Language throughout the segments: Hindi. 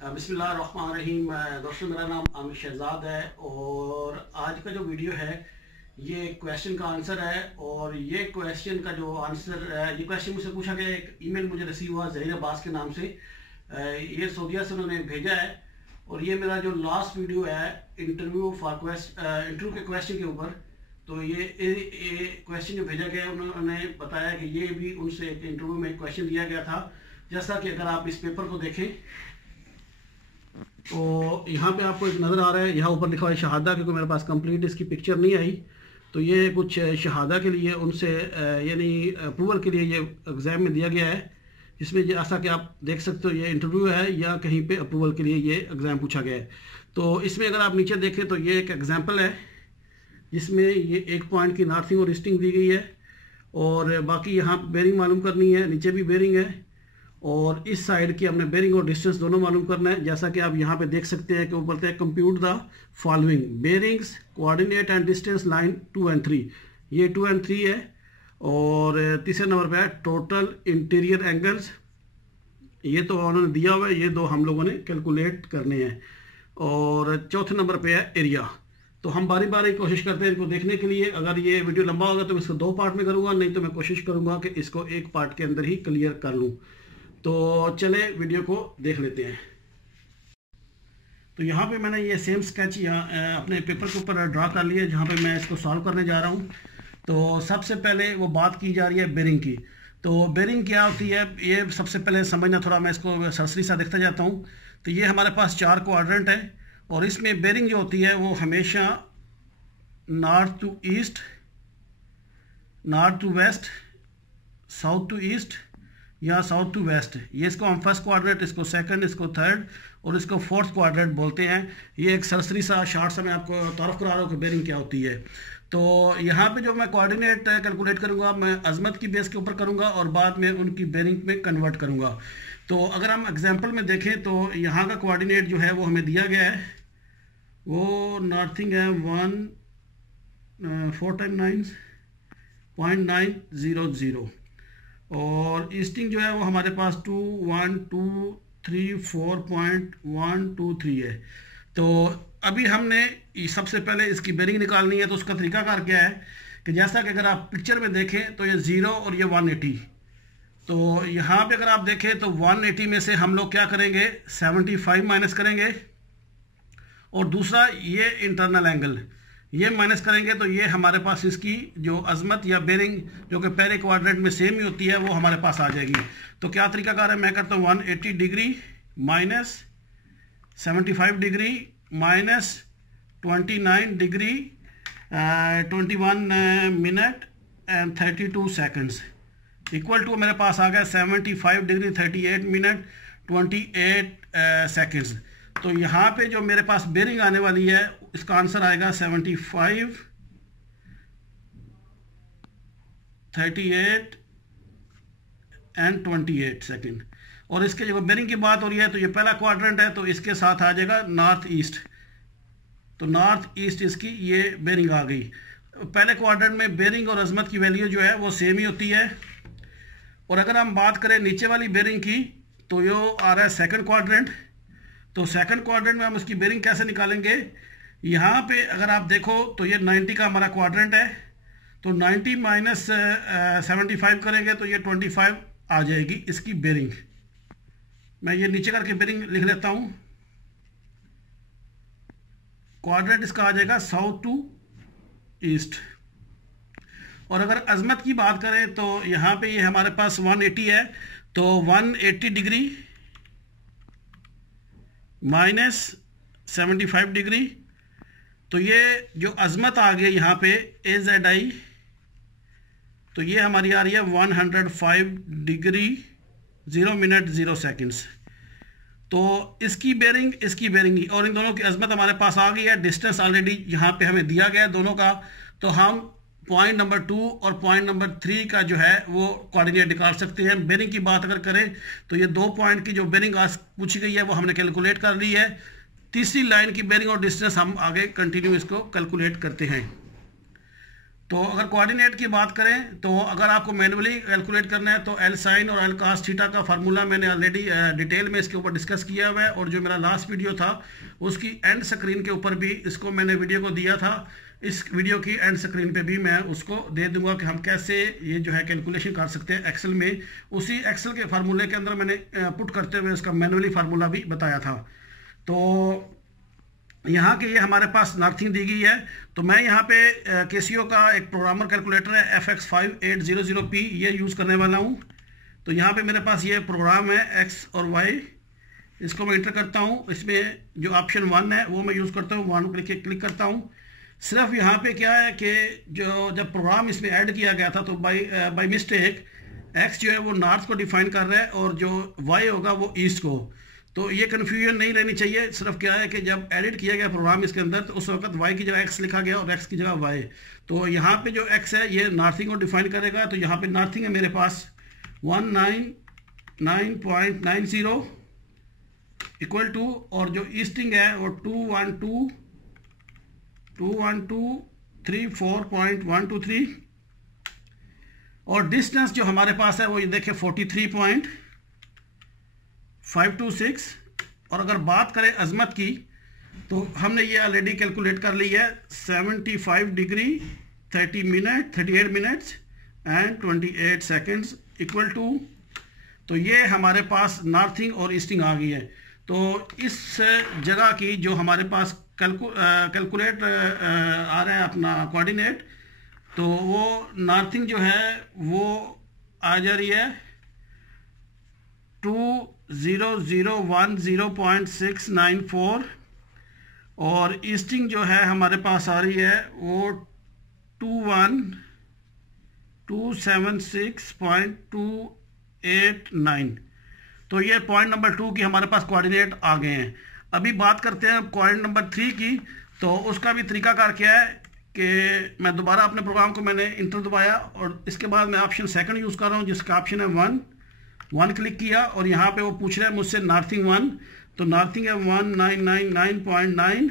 बिस्मिल्लाहिर्रहमानिर्रहीम। दोस्तों, मेरा नाम आमिर शहजाद है और आज का जो वीडियो है ये क्वेश्चन का आंसर है। और ये क्वेश्चन का जो आंसर है, ये क्वेश्चन मुझसे पूछा गया, एक ईमेल मुझे रिसीव हुआ ज़हीर अब्बास के नाम से। ये सऊदीया से उन्होंने भेजा है और ये मेरा जो लास्ट वीडियो है इंटरव्यू के क्वेश्चन के ऊपर, तो ये क्वेश्चन जो भेजा गया है, उन्होंने बताया कि ये भी उनसे एक इंटरव्यू में क्वेश्चन दिया गया था। जैसा कि अगर आप इस पेपर को देखें तो यहाँ पे आपको एक नज़र आ रहा है, यहाँ ऊपर लिखा हुआ है शहादा, क्योंकि मेरे पास कंप्लीट इसकी पिक्चर नहीं आई। तो ये कुछ शहादा के लिए उनसे यानी अप्रूवल के लिए ये एग्ज़ाम में दिया गया है, जिसमें जैसा कि आप देख सकते हो ये इंटरव्यू है या कहीं पे अप्रूवल के लिए ये एग्ज़ाम पूछा गया है। तो इसमें अगर आप नीचे देखें तो ये एक एग्जाम्पल है जिसमें ये 1 पॉइंट की नॉर्थिंग और ईस्टिंग दी गई है और बाकी यहाँ बेरिंग मालूम करनी है, नीचे भी बेरिंग है और इस साइड की हमने बेरिंग और डिस्टेंस दोनों मालूम करना है। जैसा कि आप यहाँ पे देख सकते हैं कि वो बोलते हैं compute the following bearings coordinate and distance line 2 और 3। ये 2 और 3 है। और तीसरे नंबर पे है टोटल इंटीरियर एंगल्स, ये तो उन्होंने दिया हुआ है, ये दो हम लोगों ने कैलकुलेट करने हैं। और चौथे नंबर पे है एरिया। तो हम बारी बारी कोशिश करते हैं इनको देखने के लिए। अगर ये वीडियो लंबा होगा तो मैं इसको 2 पार्ट में करूँगा, नहीं तो मैं कोशिश करूँगा कि इसको 1 पार्ट के अंदर ही क्लियर कर लूँ। तो चले वीडियो को देख लेते हैं। तो यहाँ पे मैंने ये सेम स्केच यहाँ अपने पेपर के ऊपर ड्रा कर लिया, जहाँ पे मैं इसको सॉल्व करने जा रहा हूँ। तो सबसे पहले वो बात की जा रही है बेरिंग की। तो बेरिंग क्या होती है ये सबसे पहले समझना, थोड़ा मैं इसको सरसरी सा देखता जाता हूँ। तो ये हमारे पास 4 क्वाड्रेंट है और इसमें बेरिंग जो होती है वो हमेशा north to east, north to west, south to east या साउथ टू वेस्ट। ये इसको हम फर्स्ट क्वाड्रेंट, इसको सेकंड, इसको थर्ड और इसको फोर्थ क्वाड्रेंट बोलते हैं। ये एक सरसरी सा शार्ट सा मैं आपको तारुफ करा रहा हूँ कि बेरिंग क्या होती है। तो यहाँ पे जो मैं कोऑर्डिनेट कैलकुलेट करूँगा, मैं अजमत की बेस के ऊपर करूँगा और बाद में उनकी बेरिंग में कन्वर्ट करूँगा। तो अगर हम एग्जाम्पल में देखें तो यहाँ का कोऑर्डिनेट जो है वो हमें दिया गया है, वो नॉर्थिंग है 4 टाइम 9.900 और ईस्टिंग जो है वो हमारे पास 21234.123 है। तो अभी हमने सबसे पहले इसकी बेरिंग निकालनी है। तो उसका तरीकाकार क्या है कि जैसा कि अगर आप पिक्चर में देखें तो ये 0 और ये 180। तो यहाँ पे अगर आप देखें तो 180 में से हम लोग क्या करेंगे, 75 माइनस करेंगे और दूसरा ये इंटरनल एंगल ये माइनस करेंगे। तो ये हमारे पास इसकी जो अजमत या बेरिंग जो कि पहले क्वाड्रेंट में सेम ही होती है वो हमारे पास आ जाएगी। तो क्या तरीकाकार है, मैं करता हूँ 180 degree minus 75 degree minus 29 degree 21 minute and 32 seconds equal to मेरे पास आ गया 75 डिग्री 38 मिनट 28 सेकंड्स। तो यहाँ पे जो मेरे पास बेरिंग आने वाली है इसका आंसर आएगा 75 38 एंड 28 सेकंड। और इसके जो बेरिंग की बात हो रही है तो ये पहला क्वाड्रेंट है, तो इसके साथ आ जाएगा नॉर्थ ईस्ट। तो नॉर्थ ईस्ट इसकी ये बेरिंग आ गई। पहले क्वाड्रेंट में बेरिंग और अजमत की वैल्यू जो है वो सेम ही होती है। और अगर हम बात करें नीचे वाली बेरिंग की तो ये आ रहा है सेकंड क्वाड्रेंट। तो सेकंड क्वाड्रेंट में हम उसकी बेरिंग कैसे निकालेंगे, यहाँ पे अगर आप देखो तो ये 90 का हमारा क्वाड्रेंट है। तो 90 माइनस 75 करेंगे तो ये 25 आ जाएगी इसकी बेरिंग। मैं ये नीचे करके बेरिंग लिख लेता हूँ। क्वाड्रेंट इसका आ जाएगा साउथ टू ईस्ट। और अगर अजमत की बात करें तो यहाँ पे ये हमारे पास 180 है। तो 180 डिग्री माइनस 75 डिग्री, तो ये जो अजमत आ गई यहाँ पे AZI, तो ये हमारी आ रही है 105 डिग्री 0 मिनट 0 सेकंड्स। तो इसकी बेरिंग इसकी बेरिंग और इन दोनों की अजमत हमारे पास आ गई है। डिस्टेंस ऑलरेडी यहाँ पे हमें दिया गया है दोनों का। तो हम पॉइंट नंबर 2 और पॉइंट नंबर 3 का जो है वो कोऑर्डिनेट निकाल सकते हैं। बेरिंग की बात अगर करें तो ये 2 पॉइंट की जो बेरिंग आज पूछी गई है वो हमने कैलकुलेट कर ली है। तीसरी लाइन की बेरिंग और डिस्टेंस हम आगे कंटिन्यू इसको कैलकुलेट करते हैं। तो अगर कोऑर्डिनेट की बात करें तो अगर आपको मैनुअली कैलकुलेट करना है तो एल साइन और एल कास थीटा का फार्मूला मैंने ऑलरेडी डिटेल में इसके ऊपर डिस्कस किया हुआ है, और जो मेरा लास्ट वीडियो था उसकी एंड स्क्रीन के ऊपर भी इसको मैंने वीडियो को दिया था। इस वीडियो की एंड स्क्रीन पे भी मैं उसको दे दूंगा कि हम कैसे ये जो है कैलकुलेशन कर सकते हैं एक्सेल में। उसी एक्सेल के फार्मूले के अंदर मैंने पुट करते हुए उसका मैनुअली फार्मूला भी बताया था। तो यहाँ के ये हमारे पास नॉर्थिंग दी गई है, तो मैं यहाँ पे केसीओ का एक प्रोग्रामर कैलकुलेटर है FX5800P ये यूज़ करने वाला हूँ। तो यहाँ पे मेरे पास ये प्रोग्राम है X और Y, इसको मैं इंटर करता हूँ। इसमें जो ऑप्शन 1 है वो मैं यूज़ करता हूँ, 1 क्लिक करता हूँ। सिर्फ यहाँ पे क्या है कि जो जब प्रोग्राम इसमें ऐड किया गया था तो बाई मिस्टेक X जो है वो नॉर्थ को डिफाइन कर रहा है और जो Y होगा वो ईस्ट को। तो ये कन्फ्यूजन नहीं रहनी चाहिए। सिर्फ क्या है कि जब एडिट किया गया प्रोग्राम इसके अंदर तो उस वक्त Y की जगह X लिखा गया और X की जगह Y। तो यहाँ पे जो X है ये नॉर्थिंग को डिफाइन करेगा। तो यहाँ पे नॉर्थिंग है मेरे पास 199.90 इक्वल टू, और जो ईस्टिंग है वो 212.34.123, और डिस्टेंस जो हमारे पास है वो ये देखें 43.526। और अगर बात करें अजमत की तो हमने ये ऑलरेडी कैलकुलेट कर ली है 75 degree 38 minutes and 28 seconds equal to, तो ये हमारे पास नॉर्थिंग और ईस्टिंग आ गई है। तो इस जगह की जो हमारे पास कैलकुलेट आ रहा है अपना कोऑर्डिनेट, तो वो नॉर्थिंग जो है वो आ जा रही है 2001.694, और ईस्टिंग जो है हमारे पास आ रही है वो 21276.289। तो ये पॉइंट नंबर 2 की हमारे पास कोऑर्डिनेट आ गए हैं। अभी बात करते हैं पॉइंट नंबर 3 की। तो उसका भी तरीकाकार क्या है कि मैं दोबारा अपने प्रोग्राम को मैंने इंटर दबाया और इसके बाद मैं ऑप्शन 2 यूज़ कर रहा हूँ जिसका ऑप्शन है 1 क्लिक किया, और यहाँ पे वो पूछ रहा है मुझसे नॉर्थिंग 1, तो नॉर्थिंग है 1999.9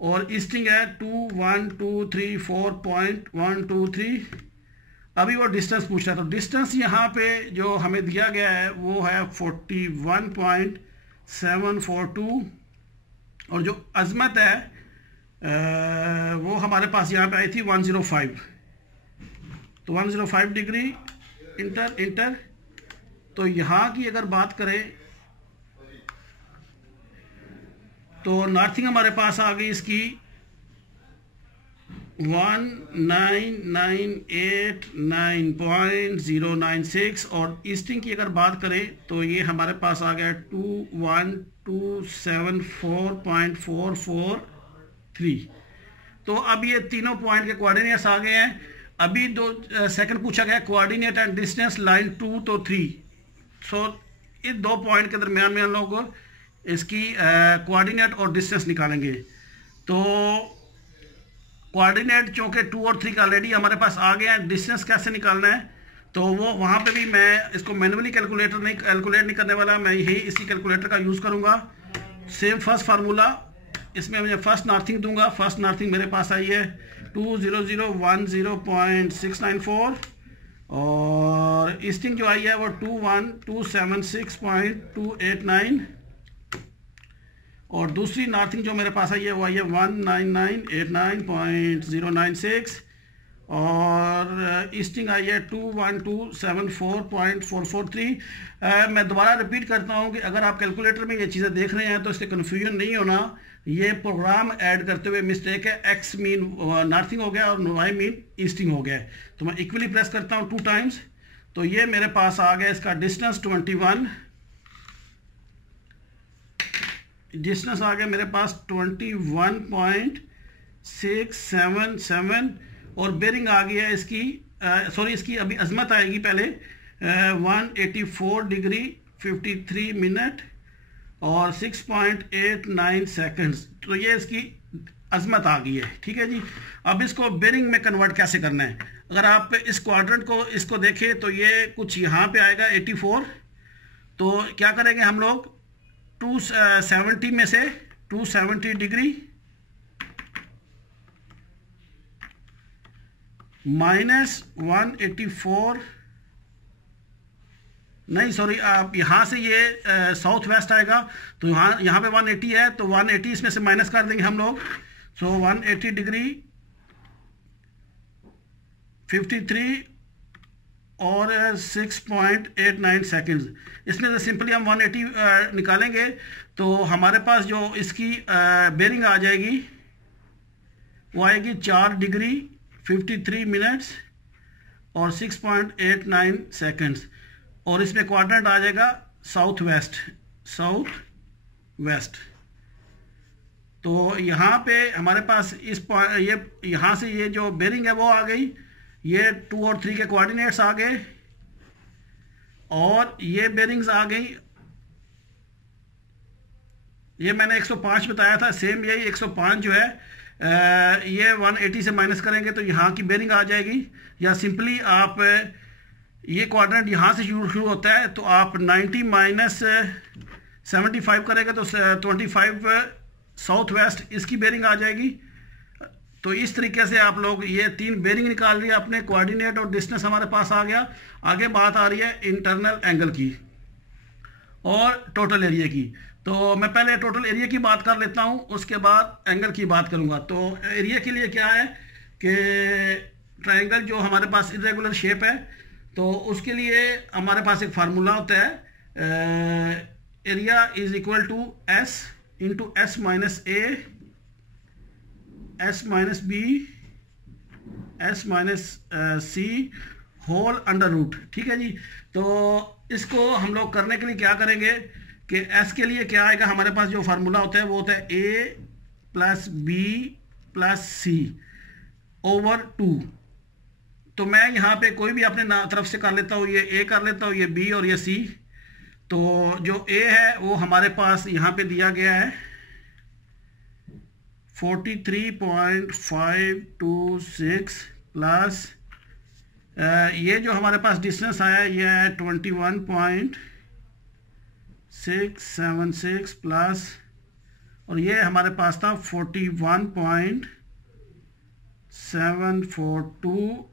और ईस्टिंग है 21234.123। अभी वो डिस्टेंस पूछ रहा है, तो डिस्टेंस यहाँ पे जो हमें दिया गया है वो है 41.742, और जो अजमत है वो हमारे पास यहाँ पे आई थी 105। तो 105 डिग्री इंटर। तो यहाँ की अगर बात करें तो नॉर्थिंग हमारे पास आ गई इसकी 1998.096, और ईस्टिंग की अगर बात करें तो ये हमारे पास आ गया 21274.443। तो अब ये तीनों पॉइंट के कोऑर्डिनेट्स आ गए हैं। अभी सेकंड पूछा गया कोऑर्डिनेट एंड डिस्टेंस लाइन 2 तो 3। सो इस 2 पॉइंट के दरमियान में हम लोग इसकी कोऑर्डिनेट और डिस्टेंस निकालेंगे। तो कोऑर्डिनेट चूँकि 2 और 3 का ऑलरेडी हमारे पास आ गया है, डिस्टेंस कैसे निकालना है तो वो वहाँ पे भी मैं इसको मैनुअली कैलकुलेट नहीं करने वाला, मैं यही इसी कैलकुलेटर का यूज़ करूँगा। सेम फर्स्ट फार्मूला, इसमें मैं फर्स्ट नॉर्थिंग दूंगा। फर्स्ट नॉर्थिंग मेरे पास आई है 20010.694, और ईस्टिंग जो आई है वो 21276.289, और दूसरी नॉर्थिंग जो मेरे पास आई है वो आई है 19989.096, और ईस्टिंग आई है 21274.443। मैं दोबारा रिपीट करता हूँ कि अगर आप कैलकुलेटर में ये चीज़ें देख रहे हैं तो इससे कन्फ्यूजन नहीं होना। ये प्रोग्राम ऐड करते हुए मिस्टेक है, एक्स मीन नॉर्थिंग हो गया और वाई मीन ईस्टिंग हो गया। तो मैं इक्वली प्रेस करता हूँ 2 टाइम्स, तो ये मेरे पास आ गया इसका डिस्टेंस 21, डिस्टेंस आ गया मेरे पास 21.677, और बेरिंग आ गया इसकी इसकी अभी अजमत आएगी पहले 184 डिग्री 53 मिनट और 6.89 सेकंड्स। तो ये इसकी अजमत आ गई है, ठीक है जी। अब इसको बेरिंग में कन्वर्ट कैसे करना है, अगर आप इस क्वाड्रेंट को इसको देखें तो ये कुछ यहाँ पे आएगा 84। तो क्या करेंगे हम लोग 270 में से 270 डिग्री -184, नहीं सॉरी, आप यहाँ से ये साउथ वेस्ट आएगा, तो यहाँ पे 180 है, तो 180 इसमें से माइनस कर देंगे हम लोग। सो 180 डिग्री 53 और 6.89 सेकेंड्स, इसमें से सिंपली हम 180 निकालेंगे तो हमारे पास जो इसकी बेरिंग आ जाएगी वो आएगी 4 डिग्री 53 मिनट्स और 6.89 सेकेंड्स, और इसमें क्वाड्रेंट आ जाएगा साउथ वेस्ट। तो यहाँ पे हमारे पास ये यहाँ से ये जो बेरिंग है वो आ गई, ये 2 और 3 के कोऑर्डिनेट्स आ गए, और ये बेरिंग्स आ गई, ये मैंने 105 बताया था, सेम यही 105 जो है ये 180 से माइनस करेंगे तो यहाँ की बेरिंग आ जाएगी, या सिंपली आप ये क्वाड्रेंट यहाँ से शुरू होता है तो आप 90 माइनस 75 करेंगे तो 25 साउथ वेस्ट इसकी बेरिंग आ जाएगी। तो इस तरीके से आप लोग ये 3 बेरिंग निकाल रही है, अपने कोऑर्डिनेट और डिस्टेंस हमारे पास आ गया। आगे बात आ रही है इंटरनल एंगल की और टोटल एरिया की। तो मैं पहले टोटल एरिया की बात कर लेता हूँ, उसके बाद एंगल की बात करूँगा। तो एरिया के लिए क्या है कि ट्रायंगल जो हमारे पास इरेगुलर शेप है तो उसके लिए हमारे पास एक फार्मूला होता है, area is equal to S into S minus A S minus B S minus C whole under root. ठीक है जी। तो इसको हम लोग करने के लिए क्या करेंगे कि एस के लिए क्या आएगा, हमारे पास जो फार्मूला होता है वो होता है ए प्लस बी प्लस सी ओवर 2। तो मैं यहाँ पे कोई भी अपने तरफ से कर लेता हूँ, ये ए कर लेता हूँ, ये बी और ये सी। तो जो ए है वो हमारे पास यहाँ पे दिया गया है 43.526 प्लस ये जो हमारे पास डिस्टेंस आया ये है 21.676 प्लस, और ये हमारे पास था 41.742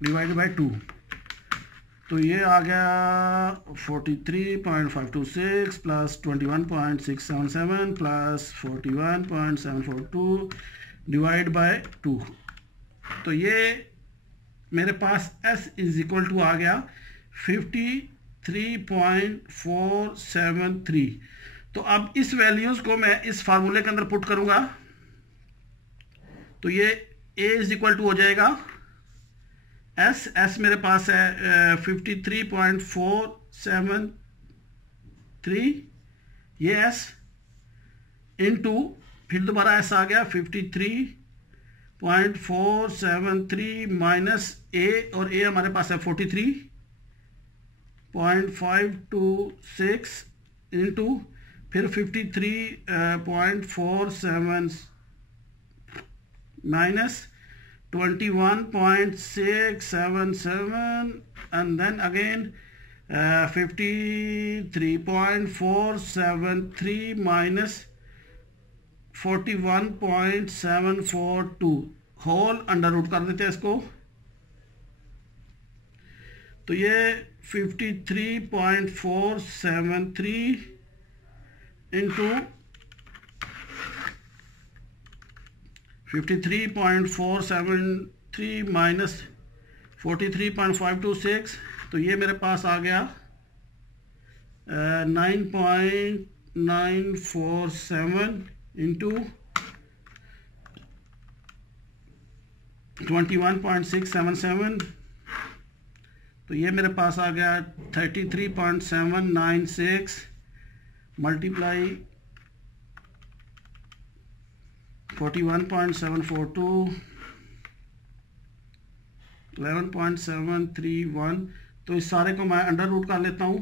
डिवाइड बाई 2। तो ये आ गया 43.526 प्लस 21.677 प्लस 41.742 डिवाइड बाय 2। तो ये मेरे पास S इज इक्वल टू आ गया 53.473। तो अब इस वैल्यूज़ को मैं इस फार्मूले के अंदर पुट करूंगा तो ये A इज इक्वल टू हो जाएगा S मेरे पास है 53.473 ये S इनटू फिर दोबारा S आ गया 53.473 माइनस A, और A हमारे पास है 43.526 इनटू फिर 53.47 minus 21.677 and then again 53.473 minus 41.742 whole under root कर देते हैं इसको। तो ये 53.473 इंटू 53.473 माइनस 43.526, तो ये मेरे पास आ गया 9.947 इंटू 21.677, तो ये मेरे पास आ गया 33.796 मल्टीप्लाई 41.742 11.731। तो इस सारे को मैं अंडर रूट कर लेता हूँ।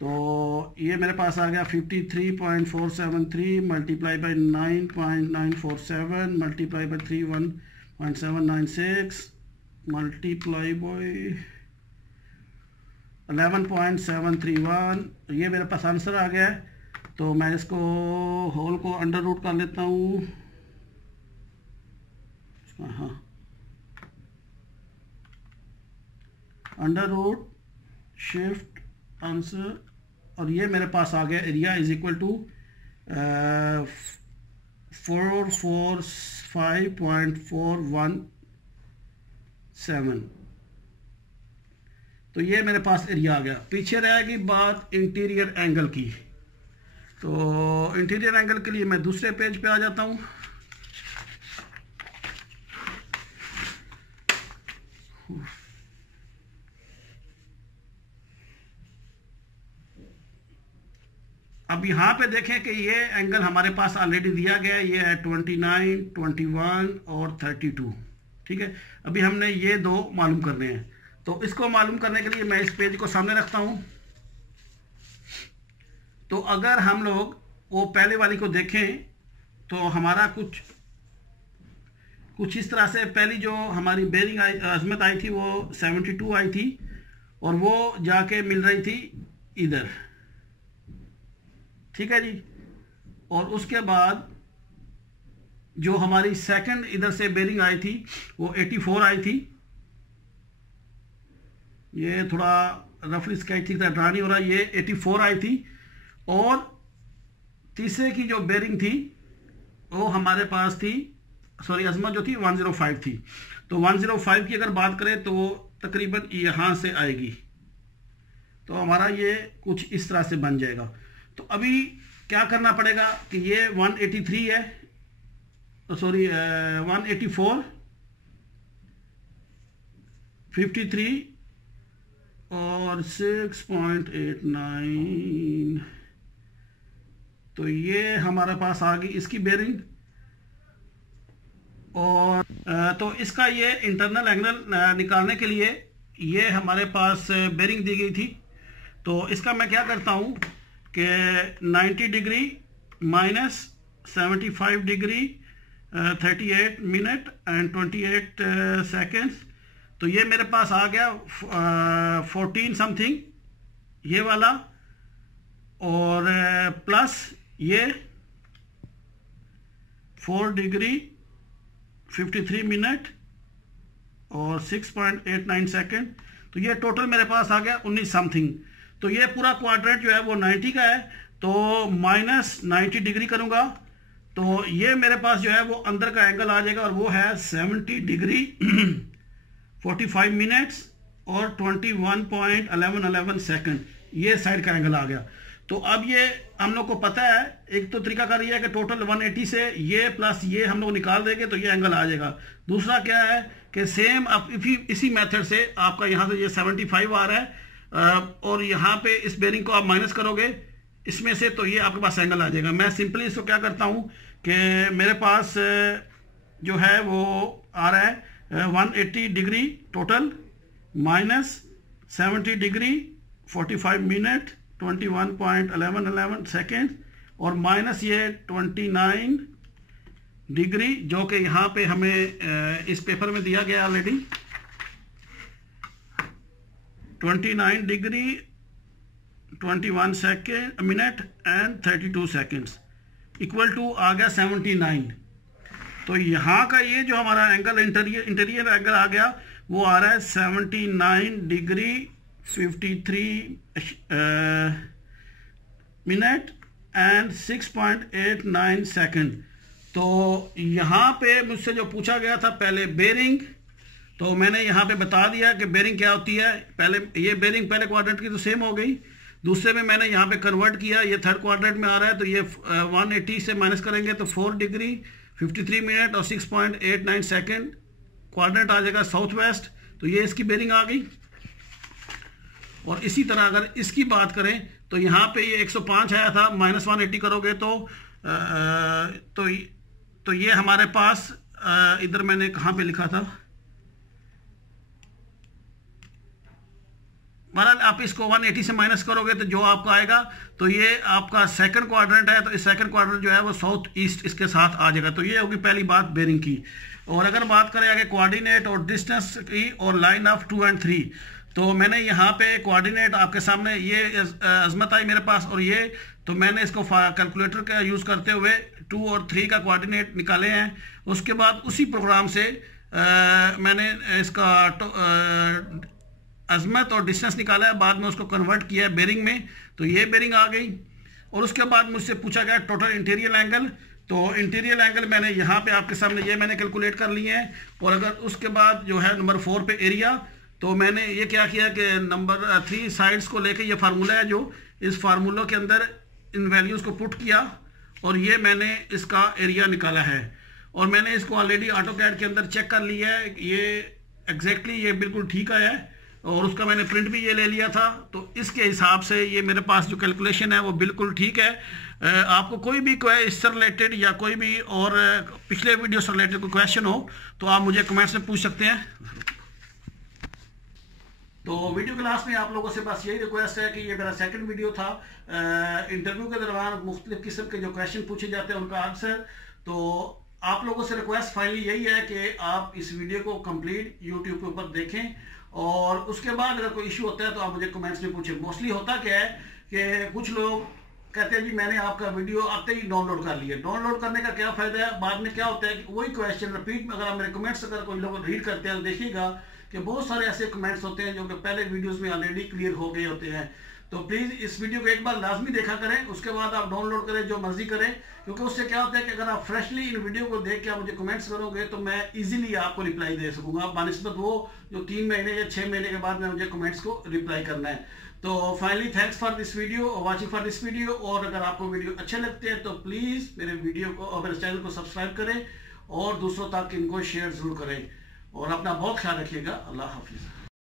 तो ये मेरे पास आ गया 53.473 multiply by 9.947 multiply by 31.796 multiply by 11.731। ये मेरे पास आंसर आ गया है। तो मैं इसको होल को अंडर रूट कर लेता हूँ। हाँ, अंडर रूट शिफ्ट आंसर, और ये मेरे पास आ गया एरिया इज इक्वल टू 445.417। तो ये मेरे पास एरिया आ गया। पीछे रहेगी बात इंटीरियर एंगल की। तो इंटीरियर एंगल के लिए मैं दूसरे पेज पे आ जाता हूँ। अब यहाँ पे देखें कि ये एंगल हमारे पास ऑलरेडी दिया गया है, ये है 29, 21 और 32। ठीक है, अभी हमने ये दो मालूम करने हैं। तो इसको मालूम करने के लिए मैं इस पेज को सामने रखता हूँ। तो अगर हम लोग वो पहले वाली को देखें तो हमारा कुछ इस तरह से, पहली जो हमारी बेरिंग अजमत आई थी वो 72 आई थी, और वो जाके मिल रही थी इधर। ठीक है जी। और उसके बाद जो हमारी सेकंड इधर से बेरिंग आई थी वो 84 आई थी। ये थोड़ा रफली स्केच ठीक तरह ड्रा नहीं हो रहा, ये 84 आई थी। और तीसरे की जो बेरिंग थी वो हमारे पास थी, सॉरी अजमत जो थी 105 थी। तो 105 की अगर बात करें तो वो तकरीबन यहाँ से आएगी। तो हमारा ये कुछ इस तरह से बन जाएगा। तो अभी क्या करना पड़ेगा कि ये 183 है, सॉरी 184, 53 और 6.89। तो ये हमारे पास आ गई इसकी बेरिंग। और तो इसका ये इंटरनल एंगल निकालने के लिए ये हमारे पास बेरिंग दी गई थी। तो इसका मैं क्या करता हूँ कि 90 degree minus 75 degree 38 minute and 28 seconds. तो ये मेरे पास आ गया 14 समथिंग ये वाला, और प्लस ये 4 डिग्री 53 मिनट और 6.89 सेकेंड। तो ये टोटल मेरे पास आ गया 19 समथिंग। तो ये पूरा क्वाड्रेंट जो है वो 90 का है, तो माइनस 90 डिग्री करूंगा तो ये मेरे पास जो है वो अंदर का एंगल आ जाएगा, और वो है 70 डिग्री 45 मिनट्स और 21.11 सेकेंड। ये साइड का एंगल आ गया। तो अब ये हम लोग को पता है, एक तो तरीका कर रही है कि टोटल 180 से ये प्लस ये हम लोग निकाल देंगे तो ये एंगल आ जाएगा। दूसरा क्या है कि सेम आप इसी मेथड से आपका यहाँ से ये 75 आ रहा है, और यहाँ पे इस बेरिंग को आप माइनस करोगे इसमें से, तो ये आपके पास एंगल आ जाएगा। मैं सिंपली इसको क्या करता हूँ कि मेरे पास जो है वो आ रहा है 180 degree total minus 70 degree 45 minute 21.11 second और माइनस ये 29 डिग्री जो कि यहाँ पे हमें इस पेपर में दिया गया already 29 degree 21 second minute and 32 seconds equal to आ गया 79। तो यहाँ का ये जो हमारा एंगल इंटीरियर एंगल आ गया वो आ रहा है 79 डिग्री 53 मिनट एंड 6.89 सेकेंड। तो यहाँ पे मुझसे जो पूछा गया था पहले बेरिंग, तो मैंने यहाँ पे बता दिया कि बेरिंग क्या होती है। पहले ये बेरिंग पहले क्वाड्रेंट की तो सेम हो गई, दूसरे में मैंने यहाँ पे कन्वर्ट किया, ये थर्ड क्वाड्रेंट में आ रहा है तो ये 180 से माइनस करेंगे तो 4 डिग्री 53 मिनट और 6.89 सेकेंड क्वाड्रेंट आ जाएगा साउथ वेस्ट। तो ये इसकी बेरिंग आ गई। और इसी तरह अगर इसकी बात करें तो यहाँ पे ये 105 आया था, माइनस 180 करोगे तो ये हमारे पास इधर मैंने कहाँ पे लिखा था, बहरहाल आप इसको 180 से माइनस करोगे तो जो आपका आएगा तो ये आपका सेकंड क्वाड्रेंट है। तो इस सेकंड क्वाड्रेंट जो है वो साउथ ईस्ट इसके साथ आ जाएगा। तो ये होगी पहली बात बेरिंग की। और अगर बात करें आगे कोऑर्डिनेट और डिस्टेंस की और लाइन ऑफ 2 और 3, तो मैंने यहाँ पे कोऑर्डिनेट आपके सामने ये अजमत आई मेरे पास, और ये तो मैंने इसको कैलकुलेटर का यूज़ करते हुए 2 और 3 का कोऑर्डिनेट निकाले हैं। उसके बाद उसी प्रोग्राम से मैंने इसका अजमत और डिस्टेंस निकाला है, बाद में उसको कन्वर्ट किया है बेरिंग में, तो ये बेरिंग आ गई। और उसके बाद मुझसे पूछा गया टोटल इंटीरियर एंगल, तो इंटीरियर एंगल मैंने यहाँ पे आपके सामने ये मैंने कैलकुलेट कर लिए हैं। और अगर उसके बाद जो है नंबर 4 पे एरिया, तो मैंने ये क्या किया कि नंबर 3 साइड्स को लेके ये फार्मूला है, जो इस फार्मूला के अंदर इन वैल्यूज़ को पुट किया और ये मैंने इसका एरिया निकाला है। और मैंने इसको ऑलरेडी ऑटोकैड के अंदर चेक कर लिया है, ये एग्जैक्टली ये बिल्कुल ठीक आया है और उसका मैंने प्रिंट भी ये ले लिया था। तो इसके हिसाब से ये मेरे पास जो कैलकुलेशन है वो बिल्कुल ठीक है। आपको कोई भी इससे रिलेटेड या कोई भी और पिछले वीडियो से रिलेटेड कोई क्वेश्चन हो तो आप मुझे कमेंट्स में पूछ सकते हैं। तो वीडियो के लास्ट में आप लोगों से बस यही रिक्वेस्ट है कि ये मेरा सेकंड वीडियो था। इंटरव्यू के दौरान मुख्तलिफ किस्म के जो क्वेश्चन पूछे जाते हैं उनका आंसर, तो आप लोगों से रिक्वेस्ट फाइनली यही है कि आप इस वीडियो को कंप्लीट यूट्यूब के ऊपर देखें और उसके बाद अगर कोई इशू होता है तो आप मुझे कमेंट्स में पूछें। मोस्टली होता क्या है कि कुछ लोग कहते हैं जी मैंने आपका वीडियो आते ही डाउनलोड कर लिया। डाउनलोड करने का क्या फायदा है, बाद में क्या होता है कि वही क्वेश्चन रिपीट में, अगर आप मेरे कमेंट्स अगर कोई लोग रीड करते हैं तो देखिएगा कि बहुत सारे ऐसे कमेंट्स होते हैं जो कि पहले वीडियोस में ऑलरेडी क्लियर हो गए होते हैं। तो प्लीज़ इस वीडियो को एक बार लाजमी देखा करें, उसके बाद आप डाउनलोड करें जो मर्जी करें, क्योंकि उससे क्या होता है कि अगर आप फ्रेशली इन वीडियो को देख के आप मुझे कमेंट्स करोगे तो मैं इजीली आपको रिप्लाई दे सकूंगा, बानिस्बत वो जो 3 महीने या 6 महीने के बाद में मुझे कमेंट्स को रिप्लाई करना है। तो finally thanks for this video, watching for this video. और अगर आपको वीडियो अच्छे लगते हैं तो प्लीज़ मेरे वीडियो को और मेरे चैनल को सब्सक्राइब करें और दूसरों तक इनको शेयर जरूर करें और अपना बहुत ख्याल रखिएगा। अल्लाह हाफिज़।